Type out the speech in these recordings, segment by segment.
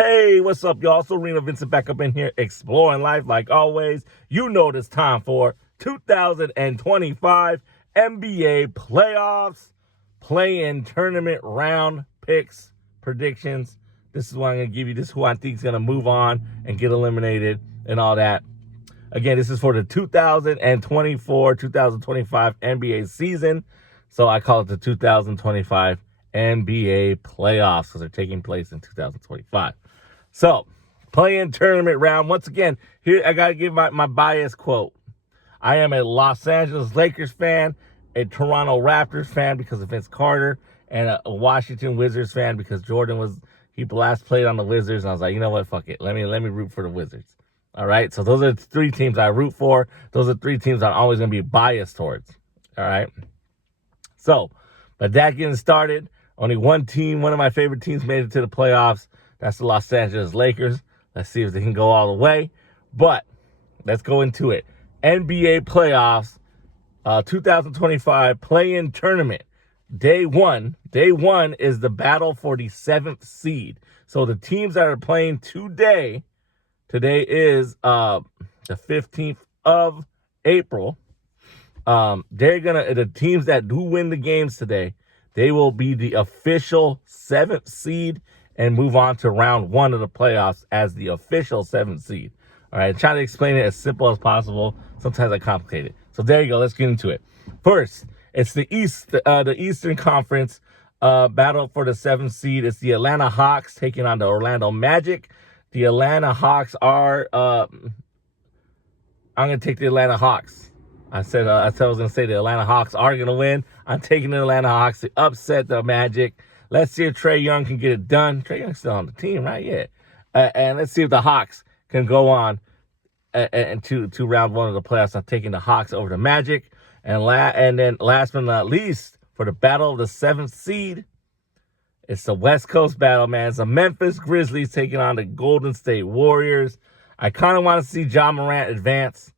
Hey, what's up, y'all? So Reno Vincent back up in here exploring life like always. You know it's time for 2025 NBA playoffs, play-in tournament round picks, predictions. This is what I'm going to give you. This is who I think is going to move on and get eliminated and all that. Again, this is for the 2024-2025 NBA season. So I call it the 2025 NBA playoffs because they're taking place in 2025. So, play-in tournament round. Once again, here I got to give my bias quote. I am a Los Angeles Lakers fan, a Toronto Raptors fan because of Vince Carter, and a Washington Wizards fan because he last played on the Wizards, and I was like, you know what, fuck it. Let me root for the Wizards. All right, so those are the three teams I root for. Those are three teams I'm always going to be biased towards. All right. So, but that getting started, only one of my favorite teams made it to the playoffs. That's the Los Angeles Lakers. Let's see if they can go all the way. But let's go into it. NBA playoffs, 2025 play-in tournament. Day one is the battle for the 7th seed. So the teams that are playing today is the 15th of April. The teams that do win the games today, they will be the official 7th seed and move on to round 1 of the playoffs as the official 7th seed. All right, trying to explain it as simple as possible. Sometimes I complicate it. So there you go. Let's get into it. First, it's the Eastern Conference battle for the 7th seed. It's the Atlanta Hawks taking on the Orlando Magic. The Atlanta Hawks are. I'm gonna take the Atlanta Hawks. I said I was gonna say the Atlanta Hawks are gonna win. I'm taking the Atlanta Hawks to upset the Magic. Let's see if Trae Young can get it done. Trae Young's still on the team, right? Yeah. And let's see if the Hawks can go on to round 1 of the playoffs. I'm taking the Hawks over the Magic. And then last but not least, for the battle of the 7th seed, it's the West Coast battle, man. It's the Memphis Grizzlies taking on the Golden State Warriors. I kind of want to see Ja Morant advance.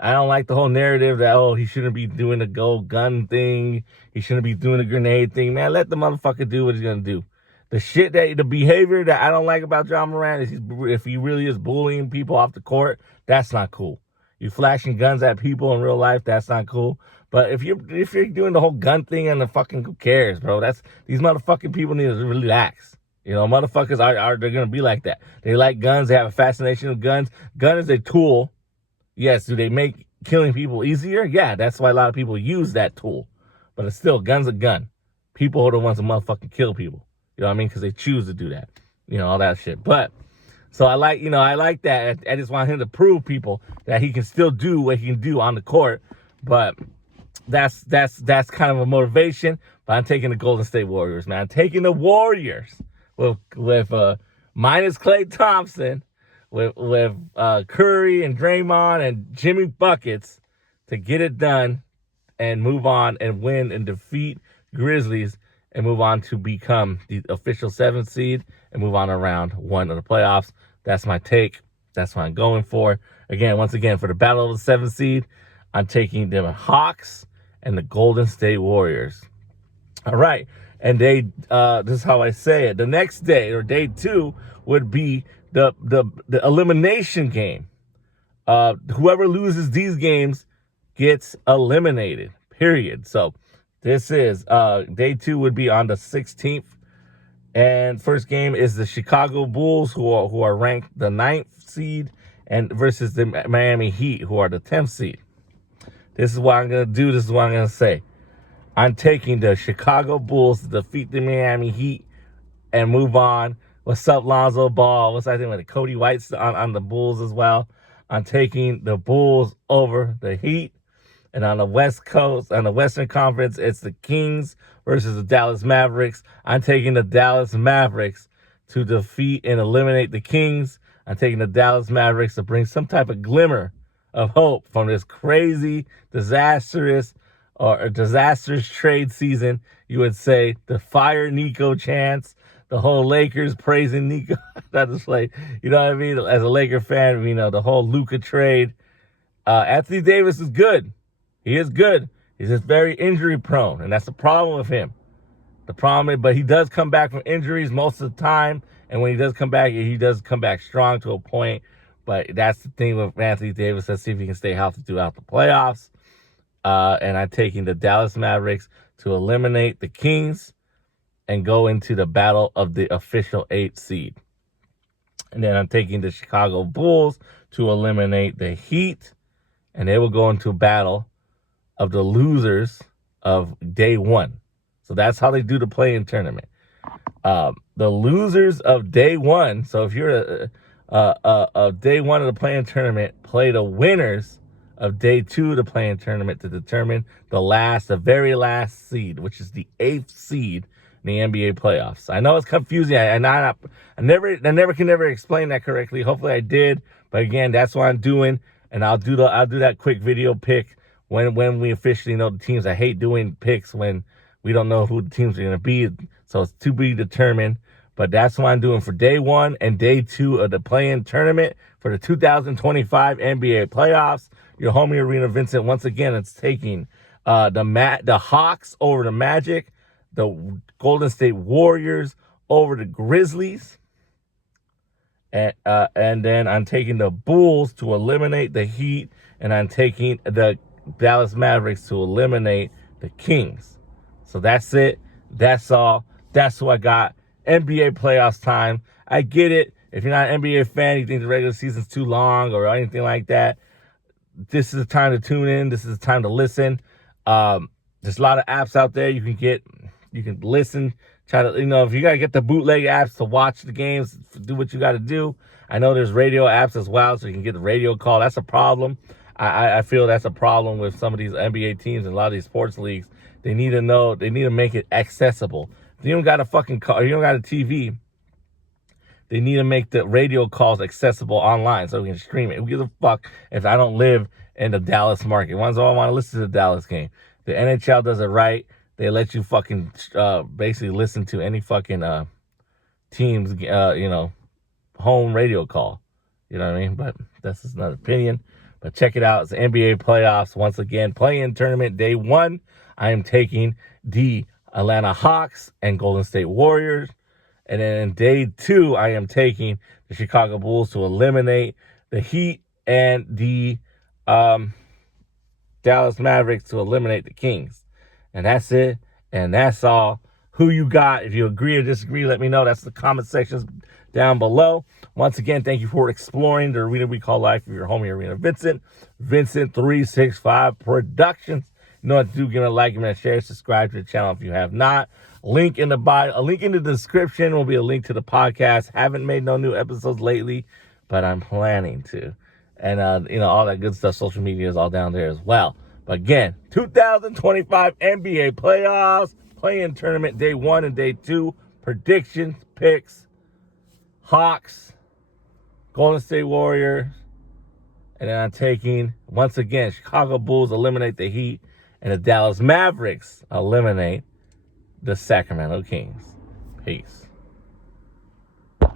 I don't like the whole narrative that, he shouldn't be doing the go gun thing. He shouldn't be doing the grenade thing. Man, let the motherfucker do what he's going to do. The behavior that I don't like about Ja Morant is if he really is bullying people off the court, that's not cool. You flashing guns at people in real life, that's not cool. But if you're doing the whole gun thing and the fucking, who cares, bro? These motherfucking people need to relax. You know, motherfuckers they're going to be like that. They like guns. They have a fascination with guns. Gun is a tool. Yes, do they make killing people easier? Yeah, that's why a lot of people use that tool. But it's still, gun's a gun. People are the ones that motherfucking kill people. You know what I mean? Because they choose to do that. You know, all that shit. But, so I like that. I just want him to prove people that he can still do what he can do on the court. But that's kind of a motivation. But I'm taking the Golden State Warriors, man. I'm taking the Warriors with minus Klay Thompson, with Curry and Draymond and Jimmy Buckets to get it done and move on and win and defeat Grizzlies and move on to become the official 7th seed and move on to round 1 of the playoffs. That's my take. That's what I'm going for. Once again, for the battle of the 7th seed, I'm taking the Hawks and the Golden State Warriors. All right. And this is how I say it. The next day, or day 2, would be the elimination game. Whoever loses these games gets eliminated, period. So this is day 2 would be on the 16th. And first game is the Chicago Bulls, who are ranked the 9th seed, and versus the Miami Heat, who are the 10th seed. This is what I'm going to do. This is what I'm going to say. I'm taking the Chicago Bulls to defeat the Miami Heat and move on. What's up, Lonzo Ball? What's that thing with Cody White's on the Bulls as well? I'm taking the Bulls over the Heat. And on the West Coast, on the Western Conference, it's the Kings versus the Dallas Mavericks. I'm taking the Dallas Mavericks to defeat and eliminate the Kings. I'm taking the Dallas Mavericks to bring some type of glimmer of hope from this crazy, disastrous trade season. You would say the fire Nico chants, the whole Lakers praising Nico. That is like, you know what I mean? As a Laker fan, you know, the whole Luka trade. Anthony Davis is good. He is good. He's just very injury prone, and that's the problem with him. The problem is, but he does come back from injuries most of the time. And when he does come back, he does come back strong to a point. But that's the thing with Anthony Davis. Let's see if he can stay healthy throughout the playoffs. And I'm taking the Dallas Mavericks to eliminate the Kings and go into the battle of the official 8th seed. And then I'm taking the Chicago Bulls to eliminate the Heat. And they will go into battle of the losers of day 1. So that's how they do the play-in tournament. The losers of day 1. So if you're of day 1 of the play-in tournament, play the winners of day 2 of the play-in tournament to determine the very last seed, which is the 8th seed in the NBA playoffs. I know it's confusing. I never can explain that correctly. Hopefully I did, but again, that's what I'm doing, and I'll do that quick video pick when we officially know the teams. I hate doing picks when we don't know who the teams are going to be, so it's to be determined. But that's what I'm doing for day 1 and day 2 of the play-in tournament for the 2025 NBA playoffs. Your homie Arena Vincent, once again, it's taking the Hawks over the Magic, the Golden State Warriors over the Grizzlies, and then I'm taking the Bulls to eliminate the Heat, and I'm taking the Dallas Mavericks to eliminate the Kings. So that's it. That's all. That's what I got. NBA playoffs time. I get it. If you're not an NBA fan, you think the regular season's too long or anything like that, this is the time to tune in. This is the time to listen. There's a lot of apps out there you can listen. Try to, if you got to get the bootleg apps to watch the games, do what you got to do. I know there's radio apps as well, so you can get the radio call. That's a problem. I feel that's a problem with some of these NBA teams and a lot of these sports leagues. They need to make it accessible. If you don't got a fucking car, you don't got a TV, they need to make the radio calls accessible online so we can stream it. Who gives a fuck if I don't live in the Dallas market? Once I want to listen to the Dallas game. The NHL does it right. They let you fucking basically listen to any fucking team's home radio call. You know what I mean? But that's just another opinion. But check it out. It's the NBA playoffs. Once again, play-in tournament day 1. I am taking the Atlanta Hawks and Golden State Warriors. And then in day 2, I am taking the Chicago Bulls to eliminate the Heat and the Dallas Mavericks to eliminate the Kings. And that's it. And that's all. Who you got? If you agree or disagree, let me know. That's the comment sections down below. Once again, thank you for exploring the arena we call life with your homie Arena Vincent. Vincent365 Productions. You know what to do. Give it a like, give it a share, subscribe to the channel if you have not. Link in the bio, a link in the description will be a link to the podcast. Haven't made no new episodes lately, but I'm planning to. And, all that good stuff, social media is all down there as well. But again, 2025 NBA playoffs, play-in tournament, day 1 and day 2, predictions, picks, Hawks, Golden State Warriors, and then I'm taking, once again, Chicago Bulls eliminate the Heat, and the Dallas Mavericks eliminate the Sacramento Kings. Peace.